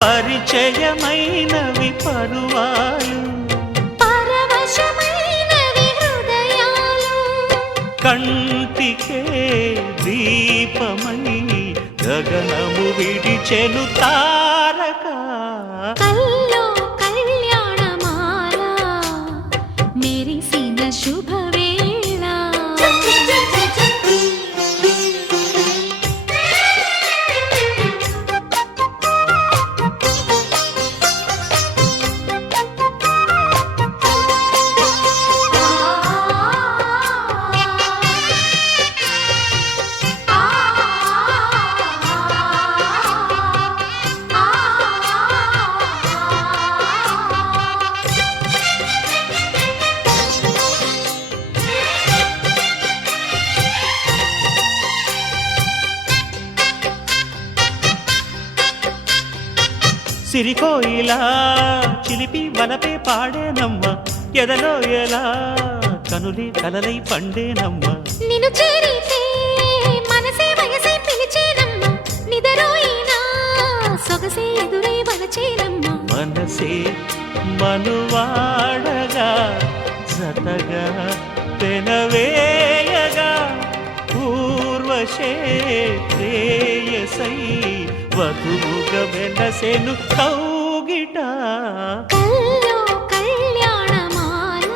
పరిచయమైనవి పరువాలు, పరవశమైనవి హృదయాలు, కంటికే దీపమై గగనము విడిచెను తారక, కల్లో కళ్యాణమాల మెరిసిన శుభవేళ. సిరికోయిలా చిలిపి వలపే పాడేనమ్మ, ఎదలో ఎలా కనులే కలలై పండేనమ్మ. నిన్ను చేరితే మనసే వయసే పిలిచేనమ్మ, నిదరోయినా సొగసే ఎదురై వలచేనమ్మ. మనసే మనువాడగా జతగా పెనవేయగా, పూర్వశే ప్రేయసై వధువుగా వెలసెను కౌగిట. కల్లో కళ్యాణమాల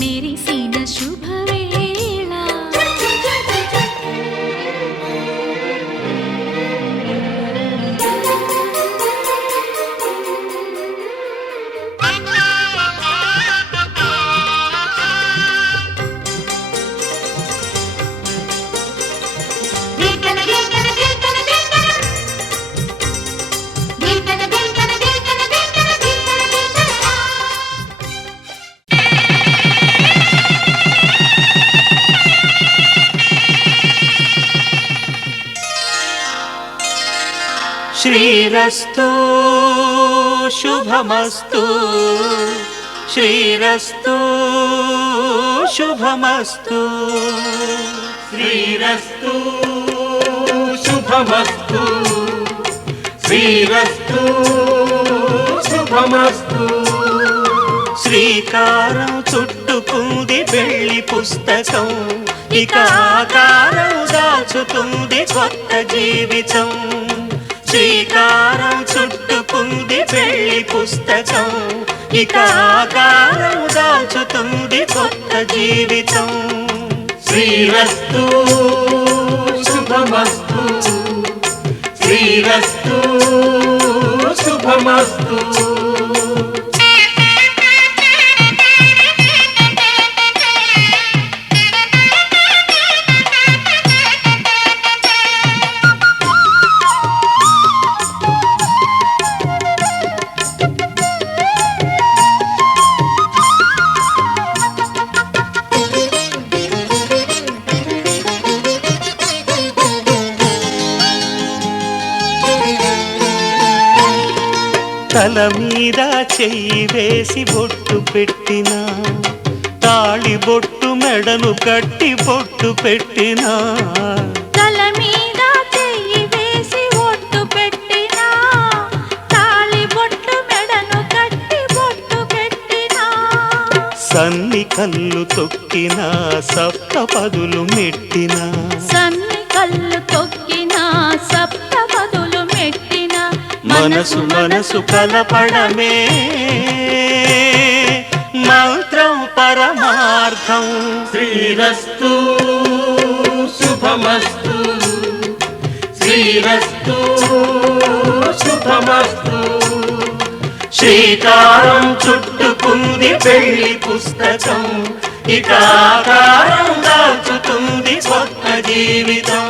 మెరిసిన శుభవేళ. శ్రీరస్తు శుభమస్తు, శ్రీరస్తు శుభమస్తు, శ్రీరస్తు శుభమస్తు, శ్రీరస్తు శుభమస్తు. శ్రీకారం చుట్టుకుంది వెళ్ళి పుస్తకం, ఇక ఆకారం దాచుతుంది కొత్త జీవితం. శ్రీకారం చుట్టుకుంది వెళ్ళి పుస్తకం, ఇక ఆకారం దాచుతుంది కొత్త జీవితం. శ్రీరస్తు శుభమస్తు, శ్రీరస్తు శుభమస్తు. తల మీద చెయ్యి వేసి బొట్టు పెట్టినా, తాళి బొట్టు మెడను కట్టి బొట్టు పెట్టినా, తల మీద చెయ్యి వేసి ఒట్టు పెట్టినా, తాళి బొట్టు మెడను కట్టి బొట్టు పెట్టినా, సన్ని కళ్ళు తొక్కినా సప్త పదులు మెట్టినా, సన్ని కళ్ళు తొక్కినా సప్త పదులు మెట్టినా, మనసు మనసు కలపడమే మంత్రం పరమార్థం. శ్రీరస్తు శుభమస్తు, శ్రీరస్తు శుభమస్తు. శ్రీకారం చుట్టుకుంది వెళ్ళి పుస్తకం, ఇక ఆకారం దాచుతుంది కొత్త జీవితం.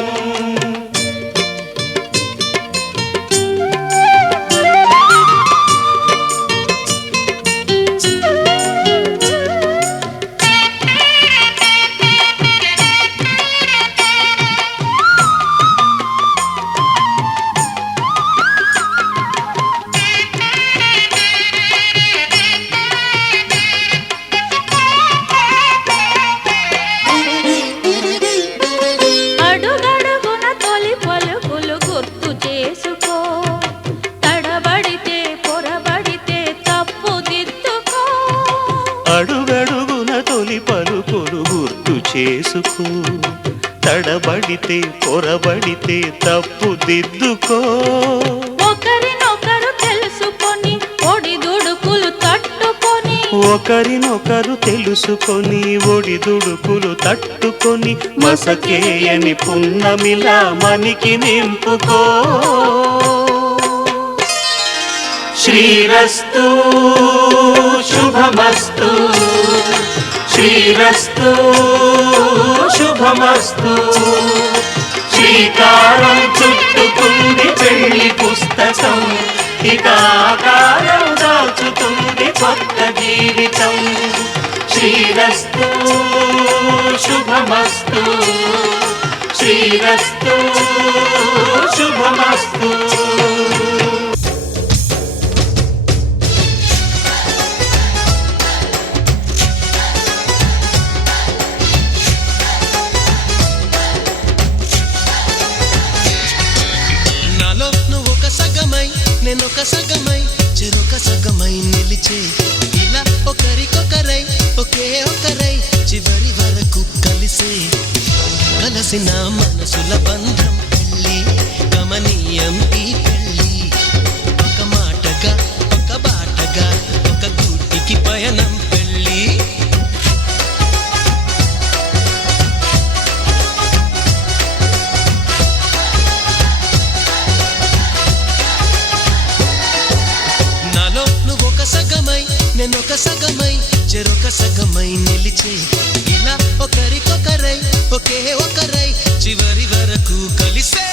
అడుగడుగు చేసుకో, తడబడితే పొరబడితే తప్పు దిద్దుకో. ఒకరినొకరు తెలుసుకొని ఒడిదుడుకులు తట్టుకొని, ఒకరినొకరు తెలుసుకొని ఒడిదుడుకులు తట్టుకొని, మసకేయని పున్నమిలా మనికి నింపుకో. శ్రీరస్తు శుభమస్తు, శ్రీరస్తు శుభమస్తు. శ్రీకారం చుట్టుకుంది పెళ్లి పుస్తకం, ఇక ఆకారం దాచుతుంది కొత్త జీవితం. శ్రీరస్తు శుభమస్తు, శ్రీరస్తు శుభమస్తు. నేనొక సగమై చెరొక సగమై నిలిచే, ఇలా ఒకరికొకరై ఒకే ఒకరై చివరి వరకు కలిసే. కలసిన మనసుల బంధం పెళ్ళి, గమనీయం ఈ పెళ్ళి. ఒక మాటగా ఒక బాటగా ఒక గూటికి పయనం పెళ్ళి. సగమై నేనొక సగమై చెరొక సగమై నిలిచే, ఇలా ఒకరికొకరై ఒకే ఒకరై చివరి వరకు కలిసే.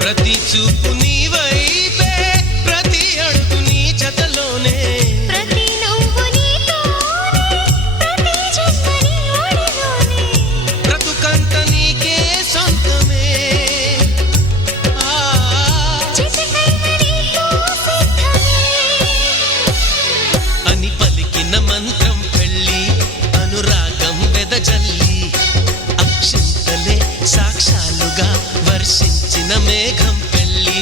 ప్రతి చూపు నీ వైపే, ప్రతి అడుగు నీ జతలోనే, ప్రతి నవ్వు నీతోనే, ప్రతి జన్మ నీ ఒడిలోనే. బ్రతుకంత నీకే సొంతమే. చిటికైన నీతో సిద్ధమే అని పలికిన మంత్రం పెళ్ళి, అనురాగం వెదజల్లి. అక్షింతలే సాక్షాలుగా వర్షించిన మేఘం పెళ్ళి.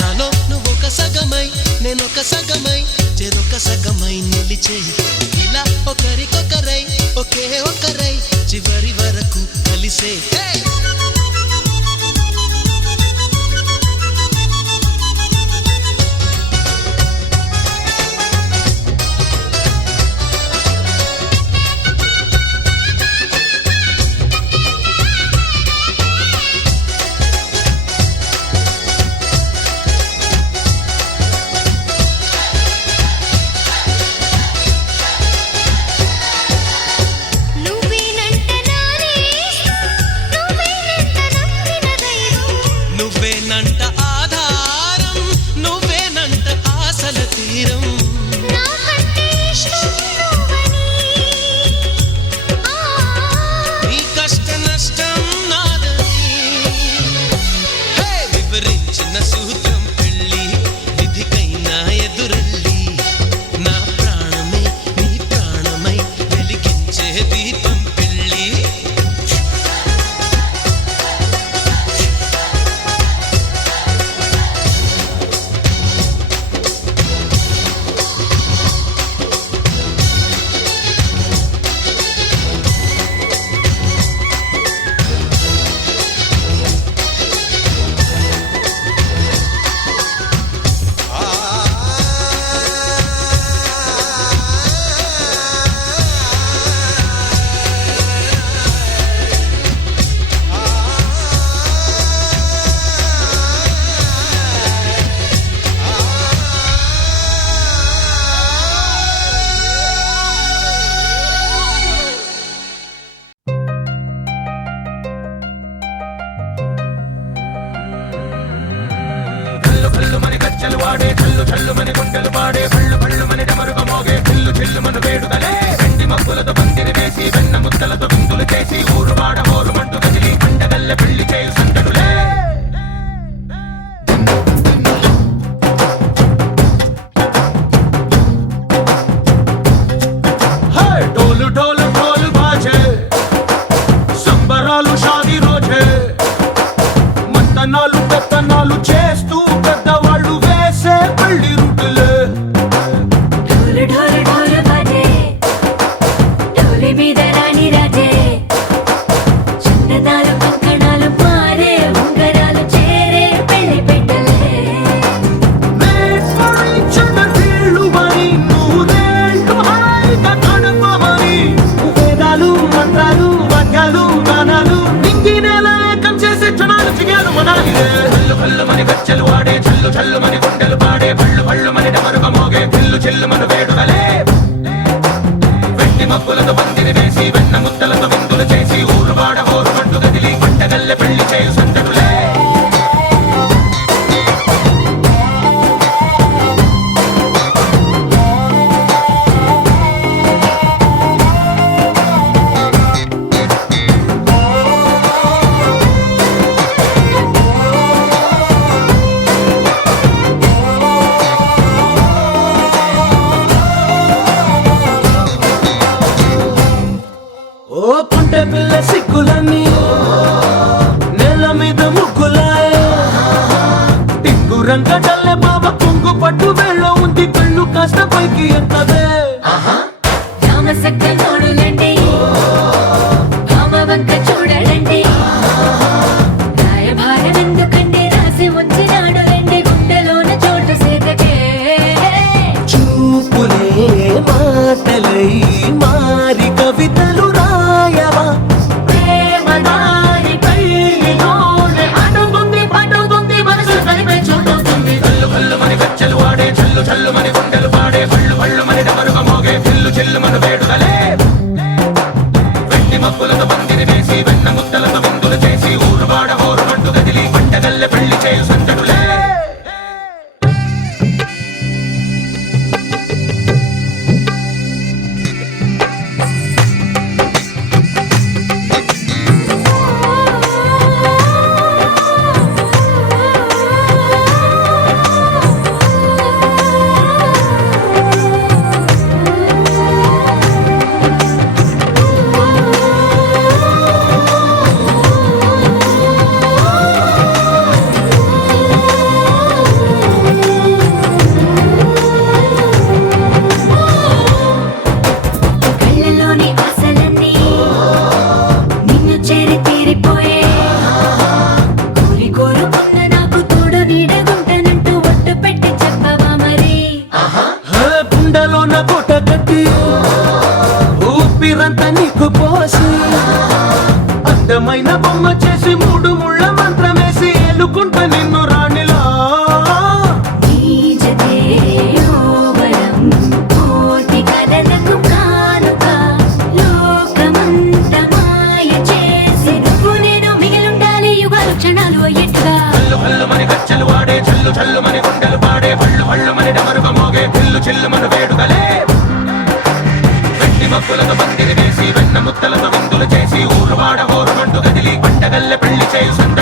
నాలో నువ్వొక సగమై నేనొక సగమై చెరొక సగమై నిలిచే, ఇలా ఒకరికొకరై ఒకే ఒకరై చివరి వరకు కలిసే. నువ్వేనంట నానే, నువ్వేనంట నమ్మిన దైవం. నువ్వేనంట ఆధారం, నువ్వేనంట ఆశల తీరం. నాకంటే ఇష్టం నువ్వని. నీ కష్ట నష్టం నాదని వివరించిన సూత్రం పెళ్ళి, విధికైనా ఎదురెళ్ళి. నా ప్రాణమే నీ ప్రాణమై వెలిగించే దీపం పెళ్ళి. కళ్ళు కళ్ళు మని కచ్చలు వాడే కళ్ళు చల్లు చల్లుమని గుండెలు పాడే పళ్ళు పళ్ళుమని డమరుగ మోగే చిల్లు చిల్లుమను వేడుదలే వెండి మబ్బులతో పందిరి వేసి వెన్న ముద్దలతో విందులు చేసి ఊరు వాడ ఊరు మంటు కదిలి పండగల్లె పెళ్లి చేయు సందడులే ढोल ढोल ढोल बाजे సంబరాలు షాదీ రోజే మంతనాలు పెత్తనాలు చేస్తూ పెద్దవాళ్ళు వేసే పెళ్లి రుటులే ढोल ढोल ढोल बाजे ढोली మీద రాణి రాజే చందనాలు కంకణాలు మారే ఉంగరాలు చేరే పెళ్లి పెట్టలే వీళ్ళు మరి నూరేళ్ళు హాయిగా గడపమని వేదాలు మంత్రాలు వాక్యాలు గానాలు నింగి నేల ఏకం చేసే క్షణాలు చిగాలు మనాలి హల్లు హల్లు మని గచ్చలు వాడే చల్లు చల్లు మని గుండెలు పాడే పళ్ళు పళ్ళు మని డమరుగ మోగే చిల్లు చిల్లు మను వేడుదలే వెండి మబ్బులతో పందిరి వేసి వెన్న ముద్దలతో విందులు చేసి ఊరు వాడ ఊరు మంటు కదిలి పంటగల్లె పెళ్లి చేయు సందడులే ఓ పుంటె పిల్ల సిక్కులన్నీ నేల మీద ముగ్గులాయ టింగు రంగడల్లె బాబ కుంగు పట్టు వేళ్ళ ఉంది కళ్ళు కాస్త పైకి ఎత్తదే రామసక్క నోడులండి భామ వంక చూడలండి రాయభారం ఎందుకండి రాసి ఉంచినాడు రండి గుండెలోన చోటు సేతకే చూపులే మాటలై మారి కవితలు రాయవా ప్రేమదారి పెళ్లిలోనే అడుగుంది పడుగుంది మనసు కలిపే చూస్తుంది కల్లు కల్లు మని గచ్చలు వాడే చల్లు చల్లు మని గుండెలు పాడే పళ్ళు పళ్ళు మని డమరుగ మోగే చిల్లు చిల్లు మను వేడుదలే వెండి మబ్బులతో పందిరి వేసి వెన్న ముద్దలతో విందులు చేసి ఊరు వాడ ఊరు మంటు కదిలి పంటగల్లె పెళ్లి చేయు సందడులే కళ్ళలోని ఆశలన్నీ నిన్ను చేరి తీరిపోయే కోరి కోరుకున్న నాకు తోడు నీడగుంటానంటూ ఒట్టు పెట్టి చెప్పవా మరి గుండెలోన కోట కట్టి ఊపిరంతా నీకు పోసి అందమైన బొమ్మ చేసి మూడు ముళ్ళ మంత్రమేసి ఎలుకుంటా నిన్ను రాణిలా నీజతే యోవరం కోటి కథలకు కానుక లోకమంత మాయ చేసి నువ్వు నేను మిగిలుండాలి యుగాలు క్షణాలు అయ్యేట్టుగా కల్లు కల్లు మని గచ్చలు వాడే చల్లు చల్లు మని గుండెలు పాడే పళ్ళు పళ్ళు మని డమరుగ మోగే చిల్లు చిల్లు మను వేడుదలే వెండి మబ్బులతో పందిరి వేసి వెన్న ముద్దలతో విందులు చేసి ఊరు వాడ ఊరు మంటు కదిలి పంటగల్లె పెళ్లి చేయు సందడులే